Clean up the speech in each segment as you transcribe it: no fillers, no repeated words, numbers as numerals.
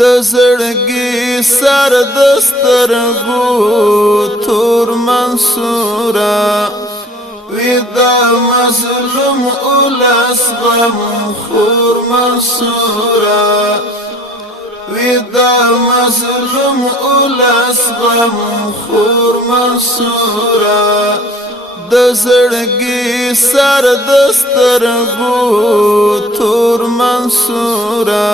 د زړګي سر د سترګو تور منصوره وی د مظلوم اولس غم خور منصوره وی د مظلوم اولس غم خور منصوره د زړګي سر د سترګو تور منصوره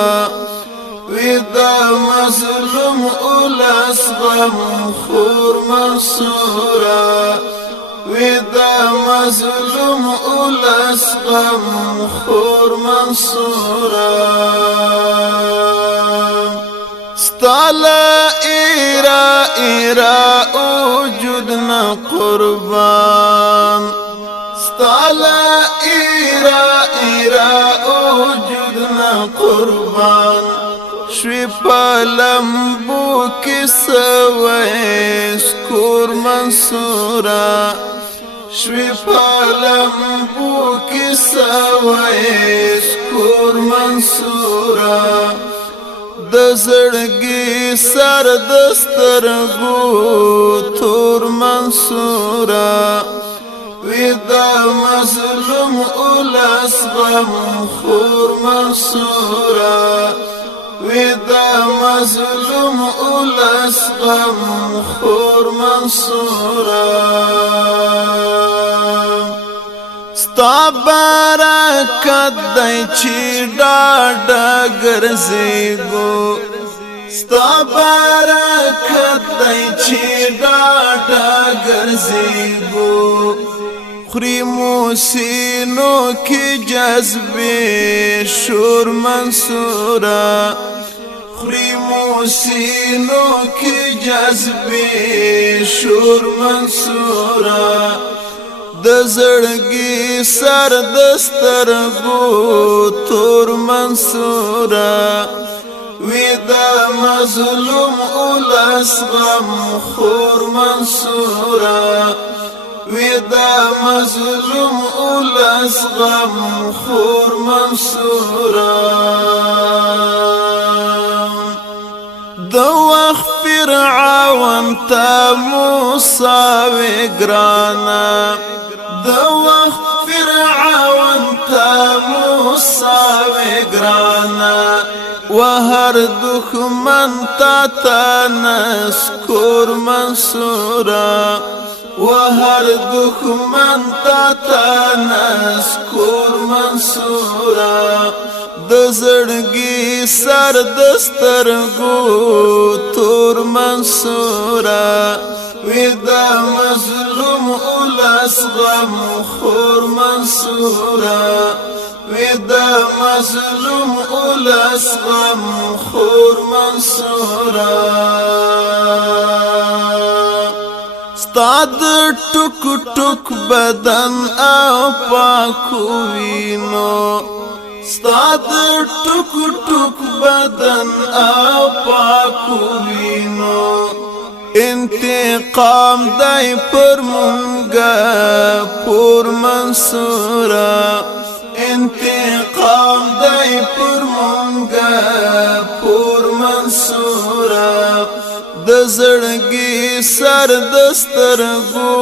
وی د مظلوم اولس غم خور منصوره وی د مظلوم اولس غم خور منصوره ستالا ایرا ایرا وجودنا قربان ستالا ایرا ایرا وجودنا قربان شوی پلمبو کی سوی سکور منصوره شوی پلمبو کی سوی سکور منصوره د زړګي سر د سترګو تور منصوره وی د مظلوم اولس غم خور منصوره وی د مظلوم اولس غم خور منصوره ستا برکت دی چې ډاډه ګرځېږو ستا برکت دی چې ډاډه ګرځېږو خوري مو سینو کې جذبې شور منصوره خوري مو سینو کې جذبې شور منصوره د زړګي سر د سترګو تور منصوره وی د مظلوم اولس غم خور منصوره وی د مظلوم اولس غم خور منصوره د وخت فرعون ته موسی وی ګرانه د وخت فرعون ته موسی وی ګرانه وهر دښمن تا نسکور منصوره وهر دښمن تا نسکور منصوره د زړګي سر د سترګو تور منصوره وی د مظلوم اولس غم خور منصوره وی د مظلوم اولس غم خور منصوره ستا د ټوک ټوک بدن او پاکو وینو ستا د ټوک ټوک بدن او پاکو وینو انتقام دی پر مونږه پور منصوره انتقام دی پر مونږه پور منصوره د زړګي سر د سترګو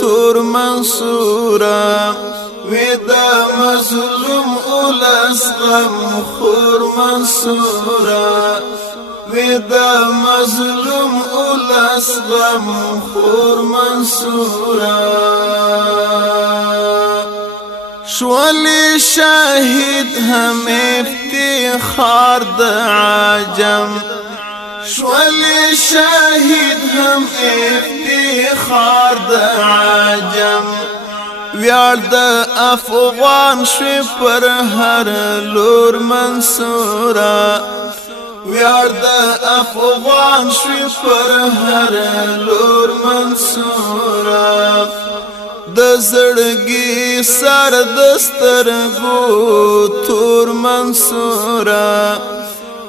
تور منصوره وی د مظلوم اولس غم خور منصوره وی د مظلوم اولس غم خور منصوره شولی شاهد هم افتخار د عجم شولی شاهد هم افتخار د عجم ویار د افغان شوی پر هر لور منصوره ویار د افغان شوی پر هر لور منصوره د زړګي سر د سترګو تور منصوره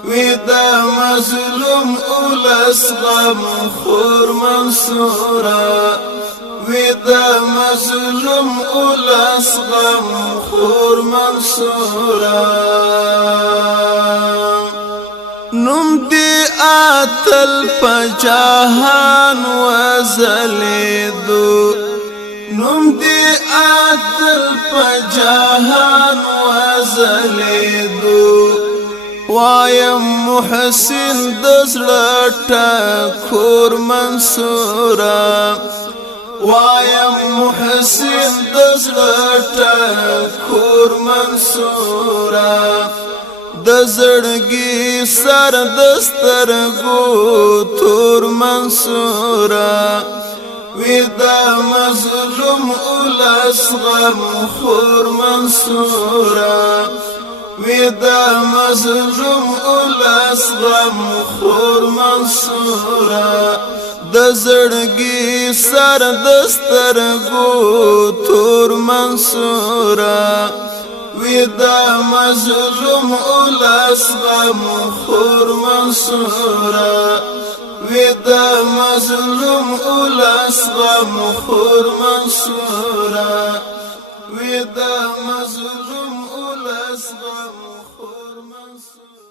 وی د مظلوم اولس غم خور منصوره وی د مظلوم اولس غم خور منصوره نم دی آتل پجاهان وزلیدو نم دی آتل پجاهان وزلیدو وایم محسن دزړه ټکور منصورا وایم محسن دزړه ټکور منصورا دزړګي سر دسترګو تور منصورا ودا مظلوم اولس غم خور منصورا ودا مظلوم اولس غم خور منصورا دزړګي سر دسترګو تور منصورا ودا مظلوم اولس غم خور منصورا ودا مظلوم اولس غم خور منصورا ودا مظلوم اولس غم خور منصورا